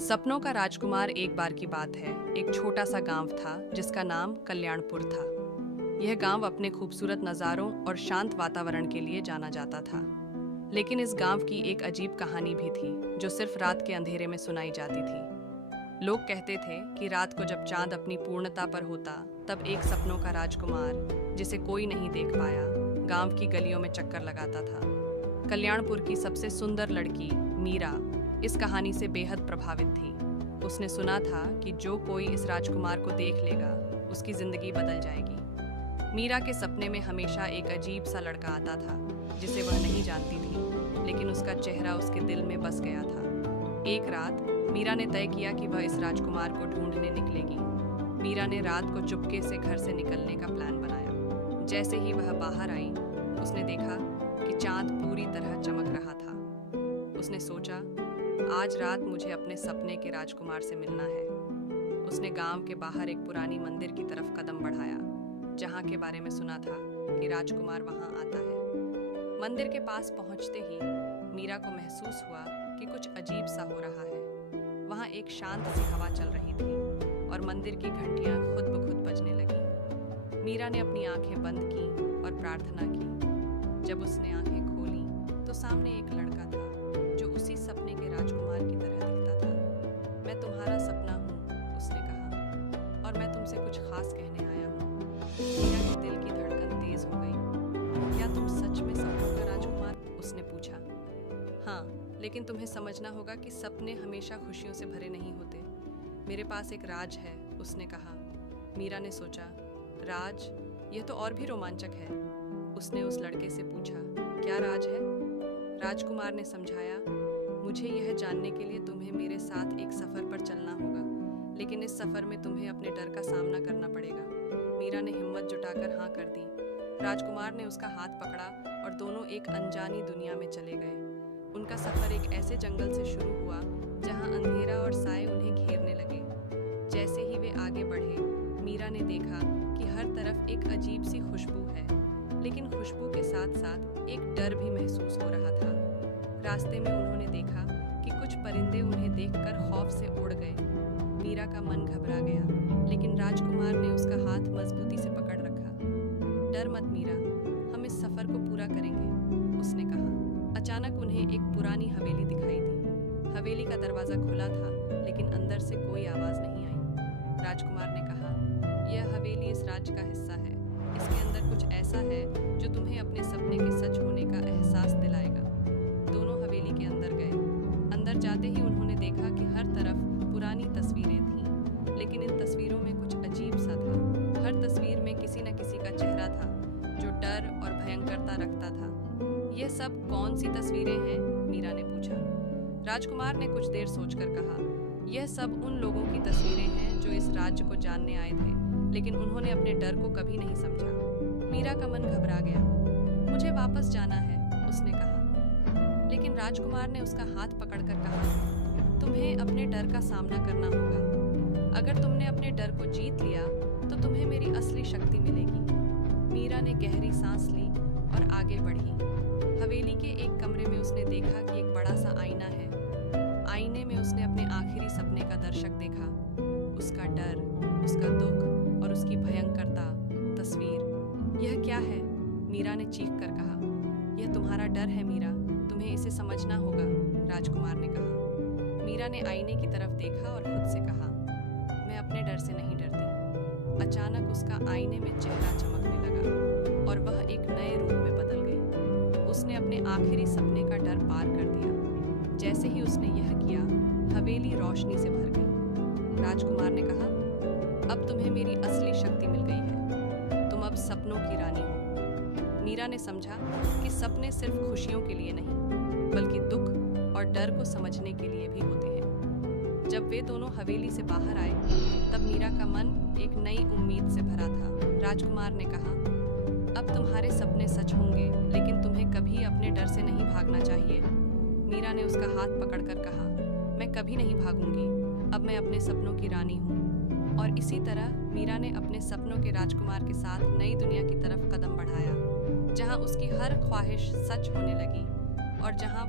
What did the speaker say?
सपनों का राजकुमार एक बार की बात है। एक छोटा सा गांव था जिसका नाम कल्याणपुर था। यह गांव अपने खूबसूरत नज़ारों और शांत वातावरण के लिए जाना जाता था। लेकिन इस गांव की एक अजीब कहानी भी थी जो सिर्फ रात के अंधेरे में सुनाई जाती थी। लोग कहते थे कि रात को जब चांद अपनी पूर्णता पर होता तब एक सपनों का राजकुमार जिसे कोई नहीं देख पाया गांव की गलियों में चक्कर लगाता था। कल्याणपुर की सबसे सुंदर लड़की मीरा इस कहानी से बेहद प्रभावित थी। उसने सुना था कि जो कोई इस राजकुमार को देख लेगा उसकी जिंदगी बदल जाएगी। मीरा के सपने में हमेशा एक अजीब सा लड़का आता था जिसे वह नहीं जानती थी, लेकिन उसका चेहरा उसके दिल में बस गया था। एक रात मीरा ने तय किया कि वह इस राजकुमार को ढूंढने निकलेगी। मीरा ने रात को चुपके से घर से निकलने का प्लान बनाया। जैसे ही वह बाहर आई उसने देखा कि चांद पूरी तरह चमक रहा था। उसने सोचा, आज रात मुझे अपने सपने के राजकुमार से मिलना है। उसने गांव के बाहर एक पुरानी मंदिर की तरफ कदम बढ़ाया जहां के बारे में सुना था कि राजकुमार वहां आता है। मंदिर के पास पहुंचते ही मीरा को महसूस हुआ कि कुछ अजीब सा हो रहा है। वहां एक शांत सी हवा चल रही थी और मंदिर की घंटियां खुद ब खुद बजने लगी। मीरा ने अपनी आंखें बंद की और प्रार्थना की। जब उसने आंखें खोली तो सामने एक लड़का था जो उसी सपने के राजकुमार की तरह दिखता था। मैं तुम्हारा सपना हूँ, उसने कहा, और मैं तुमसे कुछ खास कहने आया हूँ। मीरा के दिल की धड़कन तेज हो गई। क्या तुम सच में सपनों का राजकुमार? उसने पूछा। हाँ, लेकिन तुम्हें समझना होगा कि सपने हमेशा खुशियों से भरे नहीं होते। मेरे पास एक राज है, उसने कहा। मीरा ने सोचा, राज? यह तो और भी रोमांचक है। उसने उस लड़के से पूछा, क्या राज है? राजकुमार ने समझाया, मुझे यह जानने के लिए तुम्हें मेरे साथ एक सफ़र पर चलना होगा, लेकिन इस सफ़र में तुम्हें अपने डर का सामना करना पड़ेगा। मीरा ने हिम्मत जुटाकर हाँ कर दी। राजकुमार ने उसका हाथ पकड़ा और दोनों एक अनजानी दुनिया में चले गए। उनका सफ़र एक ऐसे जंगल से शुरू हुआ जहाँ अंधेरा और साए उन्हें घेरने लगे। जैसे ही वे आगे बढ़े, मीरा ने देखा कि हर तरफ एक अजीब सी खुशबू है, लेकिन खुशबू के साथ साथ एक डर भी महसूस हो रहा था। रास्ते में उन्होंने देखा कि कुछ परिंदे उन्हें देखकर खौफ से उड़ गए। मीरा का मन घबरा गया, लेकिन राजकुमार ने उसका हाथ मजबूती से पकड़ रखा। डर मत मीरा, हम इस सफ़र को पूरा करेंगे, उसने कहा। अचानक उन्हें एक पुरानी हवेली दिखाई दी। हवेली का दरवाज़ा खुला था, लेकिन अंदर से कोई आवाज़ नहीं आई। राजकुमार ने कहा, यह हवेली इस राज्य का हिस्सा है। इसके अंदर कुछ ऐसा है जो तुम्हें अपने सपने के सच होने का एहसास दिलाएगा। दोनों हवेली के अंदर गए। अंदर जाते ही उन्होंने देखा कि हर तरफ पुरानी तस्वीरें थीं, लेकिन इन तस्वीरों में कुछ अजीब सा था। हर तस्वीर में किसी न किसी का चेहरा था जो डर और भयंकरता रखता था। यह सब कौन सी तस्वीरें हैं? मीरा ने पूछा। राजकुमार ने कुछ देर सोचकर कहा, यह सब उन लोगों की तस्वीरें हैं जो इस राज्य को जानने आए थे, लेकिन उन्होंने अपने डर को कभी नहीं समझा। मीरा का मन घबरा गया। मुझे वापस जाना है, उसने कहा। लेकिन राजकुमार ने उसका हाथ पकड़कर कहा, तुम्हें अपने डर का सामना करना होगा। अगर तुमने अपने डर को जीत लिया तो तुम्हें मेरी असली शक्ति मिलेगी। मीरा ने गहरी सांस ली और आगे बढ़ी। हवेली के एक कमरे में उसने देखा कि एक बड़ा सा आईना है। आईने में उसने अपने आखिरी सपने का दर्शक देखा। उसका डर, उसका दुख और उसकी भयंकरता तस्वीर। यह क्या है? मीरा ने चीख कर कहा। यह तुम्हारा डर है मीरा, तुम्हें इसे समझना होगा, राजकुमार ने कहा। मीरा ने आईने की तरफ देखा और खुद से कहा, मैं अपने डर से नहीं डरती। अचानक उसका आईने में चेहरा चमकने लगा और वह एक नए रूप में बदल गई। उसने अपने आखिरी सपने का डर पार कर दिया। जैसे ही उसने यह किया, हवेली रोशनी से भर गई। राजकुमार ने कहा, अब तुम्हें मेरी असली शक्ति मिल गई है। तुम अब सपनों की रानी हो। मीरा ने समझा कि सपने सिर्फ खुशियों के लिए नहीं, बल्कि दुख और डर को समझने के लिए भी होते हैं। जब वे दोनों हवेली से बाहर आए, तब मीरा का मन एक नई उम्मीद से भरा था। राजकुमार ने कहा, अब तुम्हारे सपने सच होंगे, लेकिन तुम्हें कभी अपने डर से नहीं भागना चाहिए। मीरा ने उसका हाथ पकड़कर कहा, मैं कभी नहीं भागूंगी, अब मैं अपने सपनों की रानी हूँ। और इसी तरह मीरा ने अपने सपनों के राजकुमार के साथ नई दुनिया की तरफ कदम बढ़ाया, जहाँ उसकी हर ख्वाहिश सच होने लगी और जहाँ